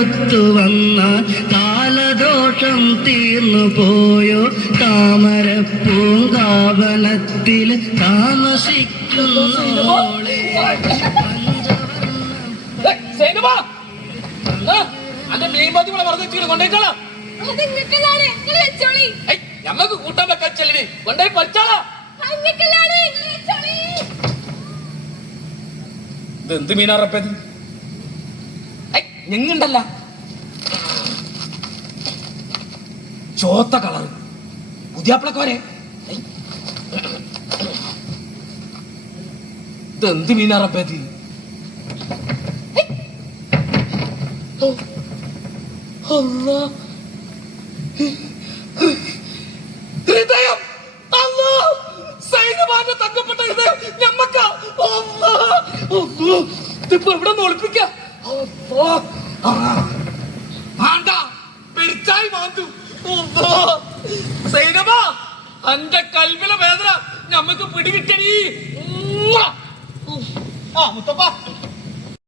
അടുത്തു വന്ന കാലദോഷം തീർന്നു പോയോ? താമര പൂങ്കാവനത്തിൽ താമസിക്കുന്നോളെ ഞമ്മക്ക് കൂട്ടാൻ വെക്കാൻ ചെല്ലിന് കൊണ്ടേ പഠിച്ചാളാ എന്ത് മീനാറപ്പത് ഞങ്ങണ്ടല്ല? ചോത്ത കളർ പുതിയാപ്പിളക്കോരെ ഇതെന്ത് എന്ത് മീനാറപ്പത് ഹൃദയം. അല്ലാ സൈനമാന്റെ തങ്കപ്പെട്ട ഒളിപ്പിക്ക? അന്റെ കൽവിലെ വേദന ഞമ്മക്ക് പിടികിട്ടണി ഉമ്മ. ആ മുത്തപ്പ.